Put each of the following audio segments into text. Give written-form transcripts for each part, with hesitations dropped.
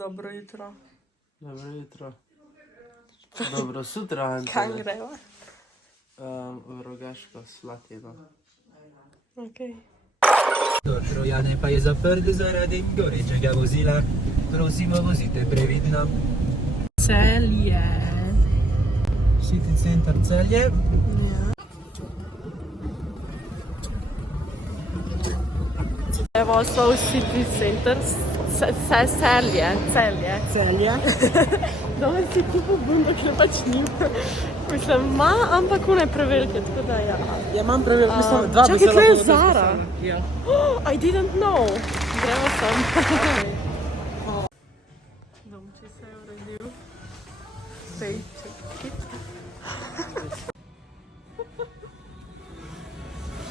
Dobro jutro. Dobro jutro. Dobro sutra, Ante. Kam greva? V Rogaško Slatino. Okej. Trojane pa je zaprt zaradi gorečega vozila. Prosimo, vozite previdno. Celje. City Center Celje. Ja. Evo so v City Center, Celje. Celje. Doma si kupil bundo, ker pač nima. Mislim, ima, ampak one prevelike, tako da ja. Ja, imam prevelike, mislim, dva Čakaj, bi se to je lahko Zara. Ja. Oh, I didn't know. Gremo sem. Domči se je uredil. Sejček.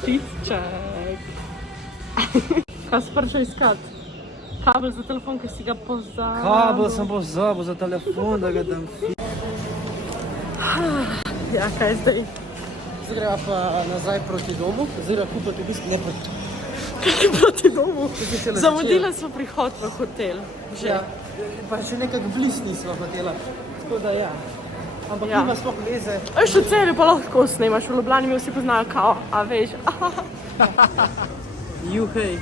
Čiček. Kaj si prišel iskat? Kabel za telefon, ki si ga pozabil. Kabel sem pozabil za telefon, da ga dam fit. Ja, kaj zdaj? Zdaj greva pa nazaj proti domu, oziroma kupati v bistvu ne proti. Kaj je proti domu? začela. Zamudila smo prihod v hotel. Že. Ja, pa še nekak bliz nisva hotela, tako da ja. Ampak Ja. nima sploh veze. Veš, v Celju pa lahko snemaš, v Ljubljani mi vsi poznajo kao, a veš. Juhej.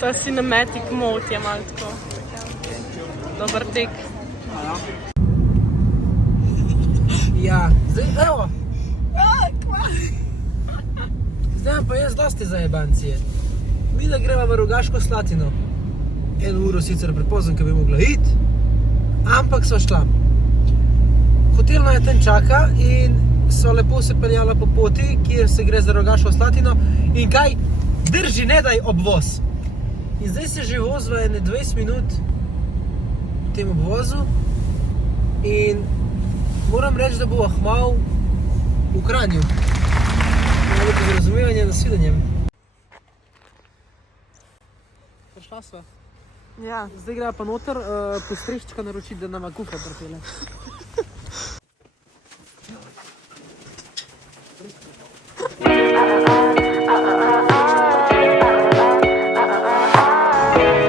To je cinematic mode, je malo tako. Dober tek. Ja, zdaj, evo. Zdaj pa jaz dosti zajebancije. Mi da greva v Rogaško Slatino. 1 uro sicer prepozno, ko bi mogla iti, ampak sva šla. Hotel naj tam čaka in sva lepo se peljala po poti, kjer se gre za Rogaško Slatino. In kaj? Drži, ne daj obvoz. In zdaj se že vozva ene 20 minut v tem obvozu. In moram reči, da bova hmal v Kranju. Malo za razumevanje, nasvidenjem. Prišla sva. Ja. Zdaj greva pa noter postreščka naročiti, da nama kuha pripelje.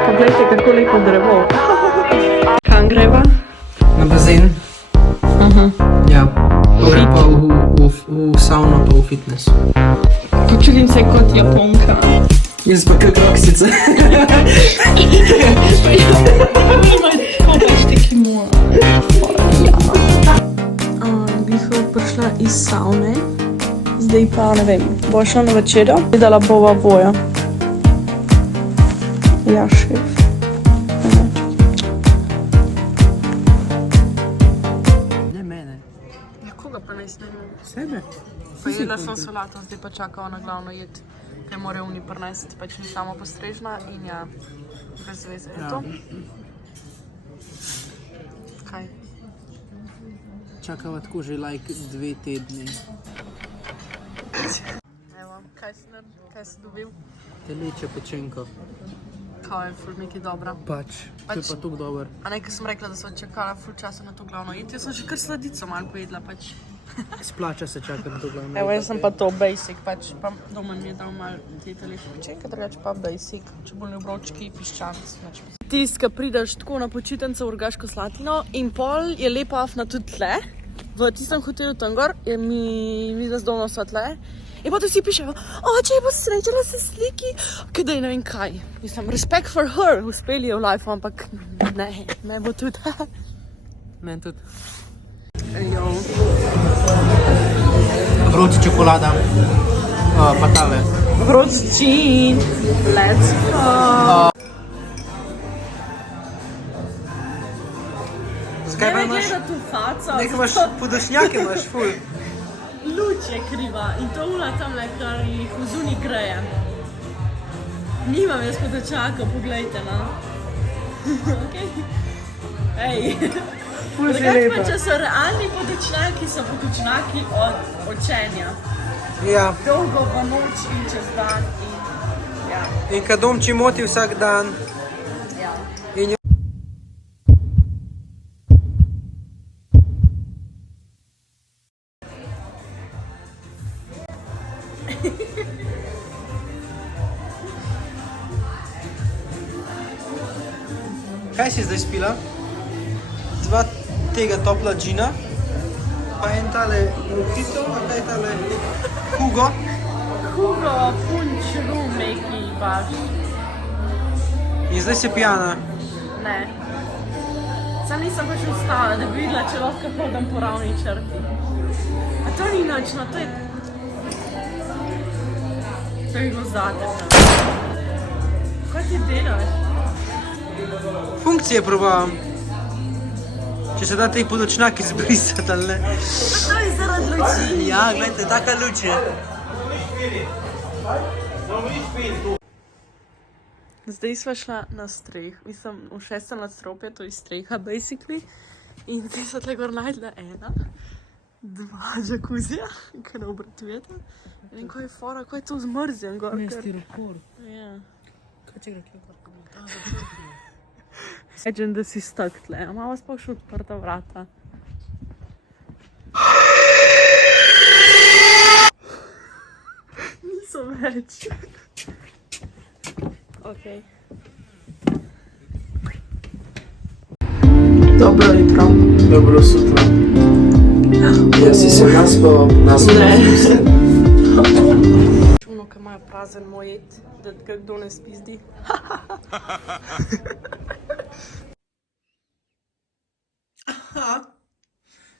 Poglejte, kako lepo drevo. Kam greva? Na bazen. Ja. Pogre pa v sauno pa v fitness. Počutim se kot Japonka. Jaz pa kot roksica. Bifo je prišla iz saune, zdaj pa ne vem, bo šla na večerjo, videla bova boja. Ja, šef. Ne mene. Ja, koga pa ne snemo? Sebe. Pa jedla sem solato, zdaj pa čakava na glavno jed, kaj morajo oni prinesti, pač ni samo postrežna in ja, brez veze je to. Kaj? Čakava tako že like 2 tedni. Evo, kaj si dobil? Teleče pečenko. Kaj je ful nekaj dobra. Pač, to je pa tako dober. A nekaj sem rekla, da sem čakala ful časa na to glavno jed, jaz sem že kar sladico malo pojedla, pač. Splača se čaka na to glavno. Evo, jaz sem pa to basic, pač pa doma mi je dal malo te teleče pečenke, drugače pa basic, čebulni obročki, piščanc, nič. Tisk, ko prideš tako na počitnico v Rogaško Slatino in pol je lepa afna tudi tle, v tistem hotelu tam gor, je mi z domov sva tle. In pa tu vsi pišejo, oče, bo srečala se sliki, kdaj ne vem kaj. Mislim, respect for her, uspeli je v life, ampak ne bo tudi. Meni tudi. Jo. Vroči čokolada, pa tale. Vroč čin, let's go. Zakaj pa imaš? Gleda tu faco. Nekaj imaš podošnjake, imaš ful. Luč je kriva in to ula tamle, kar jih v zuni greje. Nimam jaz podočaka, poglejte, no. Okay. Ej. Ful si Drugače pa, lepa. če so realni podočnjaki, so podočnjaki od učenja. Ja. Dolgo v noč in čez dan in ja. In kad domči moti vsak dan. Ja. In Kaj si zdaj spila? 2 tega topla džina, pa en tale mojito, a kaj je tale Hugo. Hugo, punč, rum, neki baš. In zdaj si pijana. Ne. Sam nisem pač ustala, da bi videla, če lahko hodim po ravni črti. A to ni nočno, to je... To je bilo zate. Kaj ti delaš? Funkcije probavam. Če se da te podočnjaki zbrisati, ali ne? To je zaradi luči. Ja, gledajte, taka luč je. Zdaj sva šla na streh, mislim v 6. nadstropje, to je streha basically. In zdaj sva tle gor najdla 1, 2 džakuzija, ki ne obratujete. In ko je fora, ko je to zmrzjen gor. Ne, stiropor. Ja. Kaj če gre kje gor? Rečem, da si stak tle, a malo pa še odprta vrata. Niso več. Okej. Dobro jutro. Dobro jutro. Jaz si se naspal Ne. Čuno, ki imajo prazen mojet, da ga kdo ne spizdi.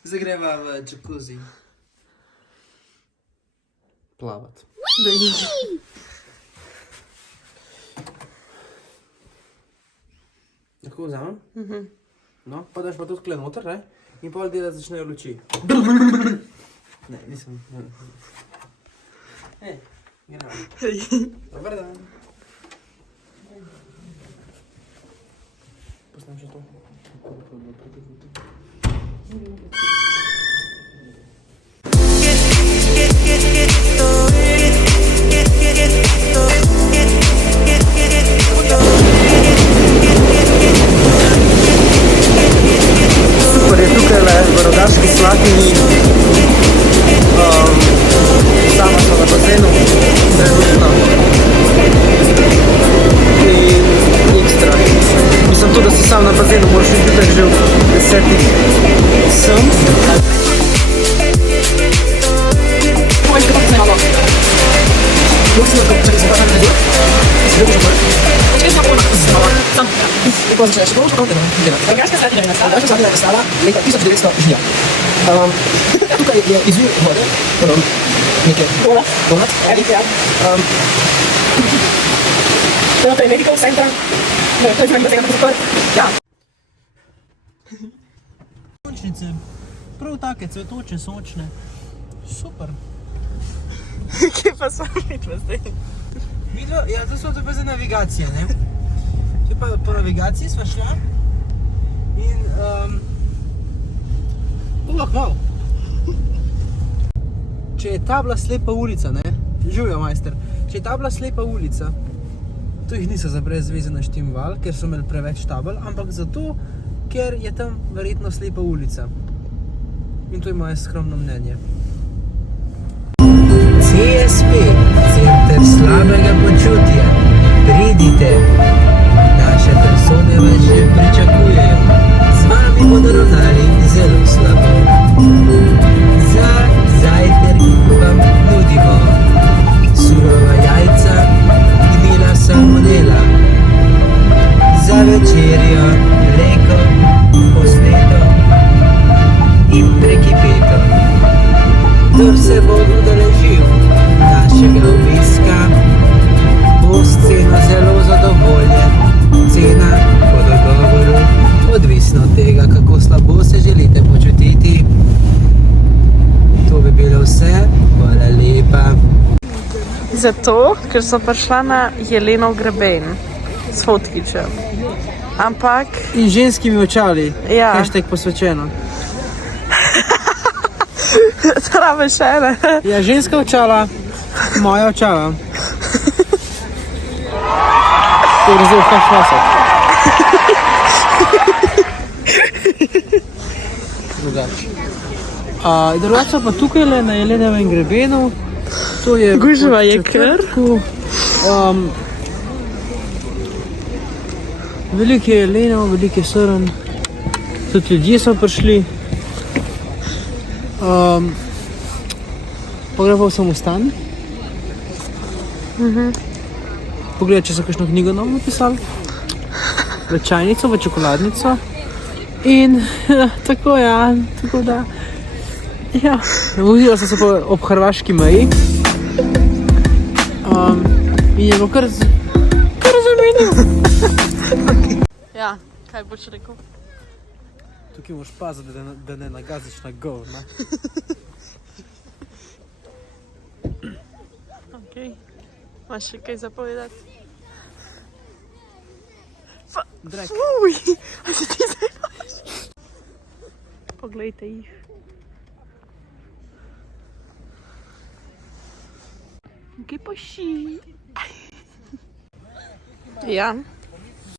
Zdaj greva v džakuzi. plavat. Lahko vzamem? No, pa daš pa tudi tle noter, ne? In pol dela začnejo luči. Ne, nisem. Gremo. Dobar dan. Poznam še to. Super je tukaj v Rogaški Slatini. Sama sem na bazenu, trenutno. In ekstra. Mislim to, da si sam na bazenu, moraš biti tukaj že v 10. sem. Rogaška Slatina je nastala leta 1900 Tukaj je izvir vode, nekaj donat, to je medical center, to je zmanj bazena podprt, ja. Sončnice, prav take cvetoče, sončne. Super. Kje pa smo vidva zdaj? Vidva, ja, to so pa za navigacije, ne? Če pa po navigaciji sva šla in hvala. Če je ta bila slepa ulica, ne? Živjo, majster. Če je ta bila slepa ulica, to jih niso za brez veze naštimval, ker so imeli preveč tabel, ampak zato, ker je tam verjetno slepa ulica. In to je moje skromno mnenje. CSP, center slabega počutja. Pridite. Naše persone vas že pričakujejo. Z vami bodo ravnali zelo slabo. Za zajtrk vam nudimo surova jajca, gnila salmonela. Za večerjo mleko, posneto in prekipeto. Kdor se bo udeležil našega obiska, bo s ceno zelo zadovoljen. Cena po dogovoru, odvisno od tega, kako slabo se želite počutiti. To bi bilo vse, hvala lepa. Zato, ker so prišla na Jelenov greben s fotkičem. Ampak... In ženskimi očali, Ja. hashtag posvečeno. Zraven še ene. Ja, ženska očala, moja očala. To je zdaj vkaš vasat. Drugače. Drugače pa tukaj na Jelenovem grebenu. To je Gužva je v četrtku. Veliko je lenov, veliko je srn. Tudi ljudje so prišli. Pogledaj pa v samostan. Pogledaj, če so kakšno knjigo novo napisali. V čajnico, v čokoladnico. In tako ja, tako da. Ja, vozila sem se ob hrvaški meji. In je bilo kar zanimivo. Ja, kaj boš rekel? Tukaj moraš paziti, da ne nagaziš na gol, ne? Okay. Imaš še kaj zapovedati? Drag. Fuj, a se ti zdaj baš? Poglejte jih. Kaj pa ši? Ja.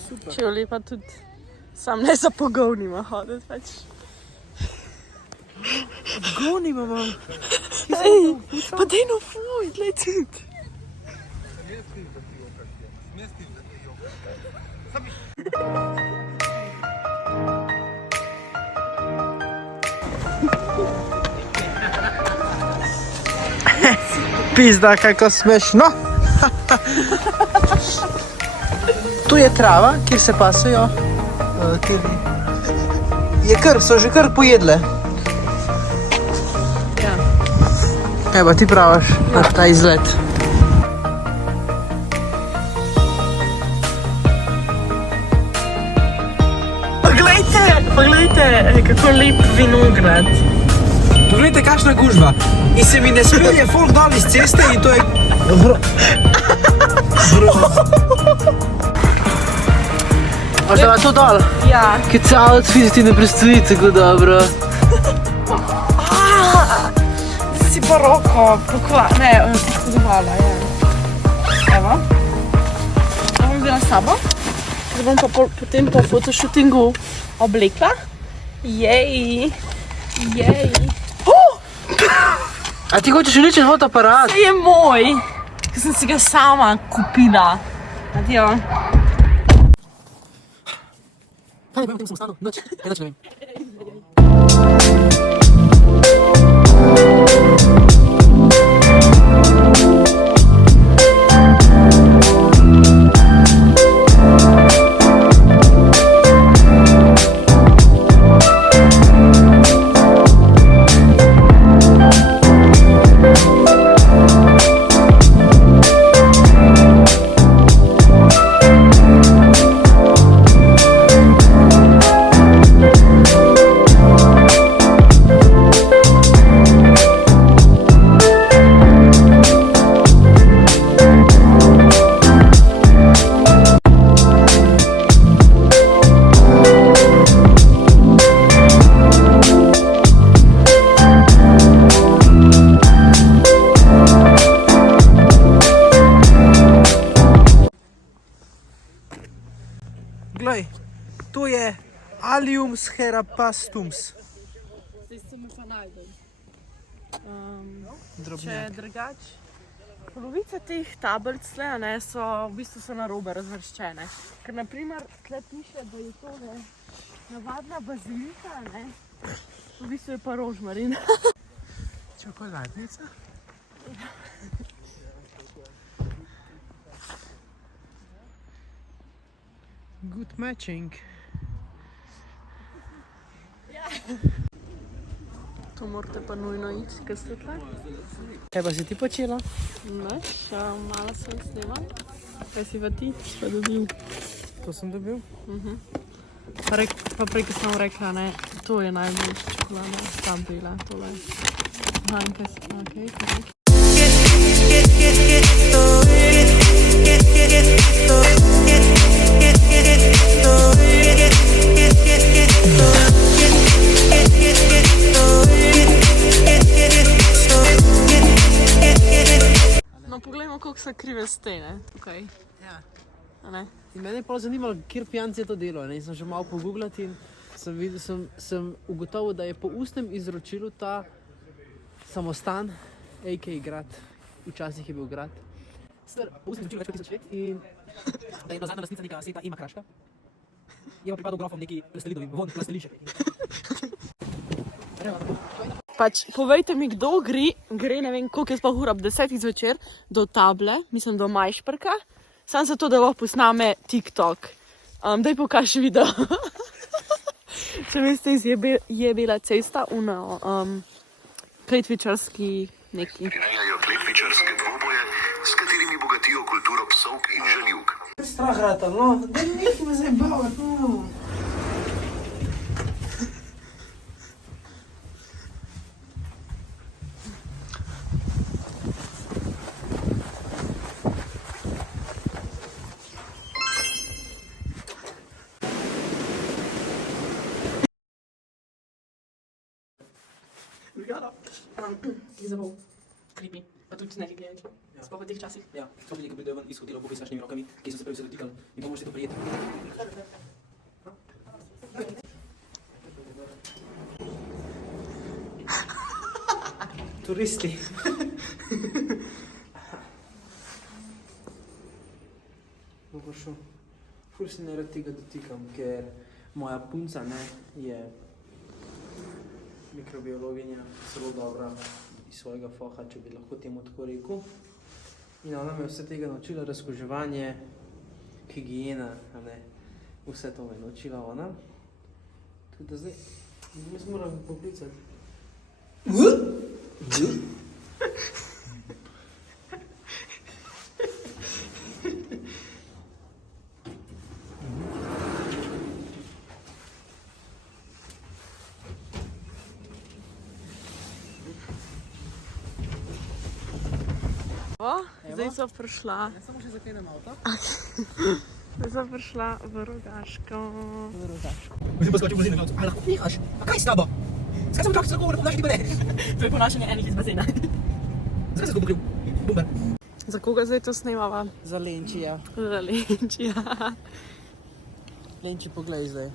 Super. Če jo lepa tudi sam ne za pogovnima hoditi več. Gonima mam. Ej, pa dej no fuj, glej tudi. Pizda, kako smešno. Tu je trava, kjer se pasejo. So že kar pojedle. Ja. Kaj pa ti praviš na ta izlet? Poglejte, kako lep vinograd. Poglejte, kakšna gužva. In se mi ne spelje folk dol iz ceste in to je... A že to dol? Ja. Kaj se outfit ti ne predstavi tako dobro. Si pa roko poškodovala, ja. Evo. To bom bila s sabo. Zdaj bom pa potem po fotoshootingu oblekla. Jej. A ti hočeš uničiti fotoaparat? To je moj, ki sem si ga sama kupila. Adijo. Kaj ne vem, v tem samostanu? Noč ne vem. Glej, to je Allium scirapastums. Zdaj so me pa najdel. Če Drobnjak. drugač, polovica teh tablic so v bistvu narobe razvrščene. Ker naprimer tle piše, da je to navadna bazilika, ne? V bistvu je pa rožmarin. Čokoladnica? Good matching. To morate pa nujno iti, ker ste tle. Kaj pa si ti počela? Veš, malo sem snimal. Kaj si pa ti pa dobil? To sem dobil. Pa prej, ko sem rekla, ne, to je najboljša čokolada, ta bela, tole. Aha, in kaj si, okej. No, poglejmo, koliko so krive stene tukaj. Ja. A ne? In mene je pa zanimalo, kjer pijanci je to delo. Ne? Sem že malo pogooglati in sem ugotovil, da je po ustnem izročilu ta samostan, a.k.a. grad, včasih je bil grad, po ustnem izročilu več kot 1000 let in da je bila zadnja lastnica neka Sveta Ima Kraška. je pa pripadal grofom neki plastelidovi, von plastelišek. Pač, povejte mi, kdo gre, ne vem, koliko je sploh ura, ob 10 zvečer, do Table, mislim, do Majšperka, sam za to, da lahko posname TikTok. Daj pokaži video. Če veste, je bila cesta, kletvičarski neki. Prihajajo kletvičarske dvoboje, s katerimi bogatijo kulturo psovk in žaljivk. Strah rata, no, da nek me zabavati, no. Zelo creepy, pa tudi nekaj gledati. Sploh v teh časih. Ja, so ljudje, ki pridejo ven iz hotela s strašnimi rokami, ki so se pravi dotikali in to možete to prijeti. Turisti. Bo šel. Ful se ne rad tega dotikam, ker moja punca je mikrobiologinja, zelo dobra iz svojega foha, če bi lahko temu tako rekel. In ona me vse tega naučila, razkuževanje, higijena, vse to me naučila ona. Tudi da zdaj, mi se moram poklicati. Zdaj so prišla. Ja, samo še zaklenem avto. Zdaj so prišla v Rogaško. Zdaj pa skočil v bazin na glavcu. A lahko nehaš? A kaj s tabo? Skaj sem otrok, se lahko ponašati pa ne? To je ponašanje enih iz bazena. Zakaj se tako pokril? Bumber. Za koga zdaj to snemava? Za Lenčija. Za Lenčija. Lenči, poglej zdaj.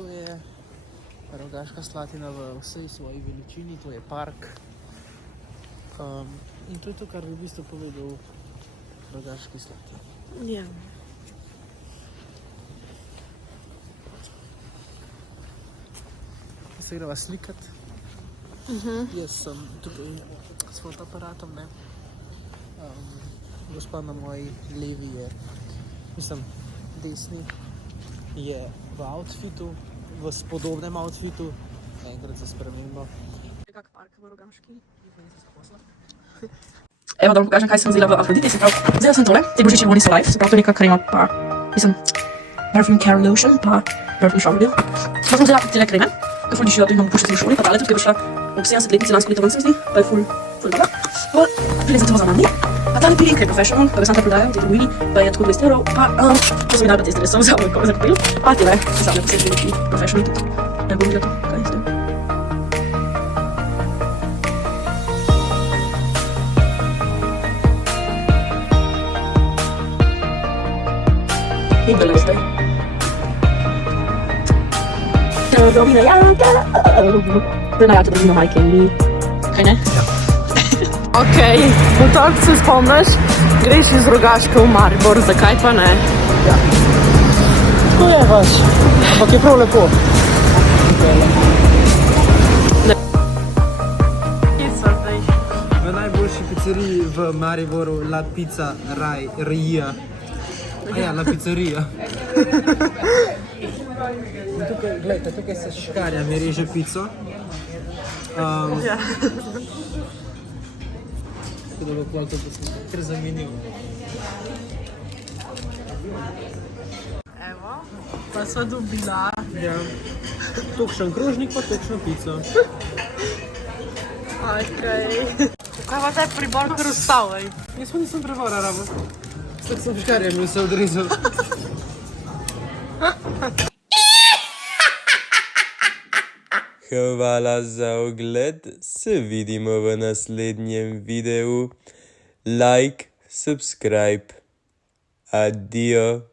To je Rogaška Slatina v vsej svoji veličini, to je park. In to je to, kar bi v bistvu povedal Rogaški Slatini. Ja. Se greva slikat. Jaz sem tukaj s fotoaparatom, gospa na moji levi je, mislim, desni, je v outfitu, v spodobnem outfitu, enkrat za spremembo. Kak park v Rogaški? Evo, da vam pokažem, kaj sem vzela v Afrodite, se pravi, vzela sem tole, te božične voni so live, se pravi, to je neka krema, pa, mislim, Perfume Care Lotion, pa Perfume Shower Gel. Pa sem vzela tele kreme, ki ful dišijo, to imam puščati v šoli, pa tale tudi, ki je prišla ob 70-letnici lansko leto ven, se mi zdi, pa je ful dobra. Pa prilezem to za nami, pa tale peeling, ki je professional, pa ga sam te prodajo, te trgovini, pa je tako 20 €, pa, to sem mi dala pa te zdaj, sem vzela, ko me zakupil, pa tele, zadnje posebej neki professional tudi, ne bom gledal, kaj je s tem. In da zdaj. Robina Janka. Robina Janka, družina majke in mi. Kaj ne? Ja. Okej, potem se spomniš, greš iz Rogaške v Maribor, zakaj pa ne? Ja. Tako je pač, ampak je prav lepo. Kje so zdaj? V najboljši pizzeriji v Mariboru, La Pizza Ria. Ja, La Pizzeria. Tukaj, gledajte, tukaj se s škarjami reže pico. Ja. Tako da bo kval to posnetek, kar zamenil. Evo, pa sva dobila. Ja. Tokšen krožnik pa tokšno pico. Okej. Kaj pa te pribor kar ustavaj? Jaz pa nisem prevora rabo. Tako sem škarjami vse odrezal. Hvala za ogled, se vidimo v naslednjem videu. Like, subscribe, adijo.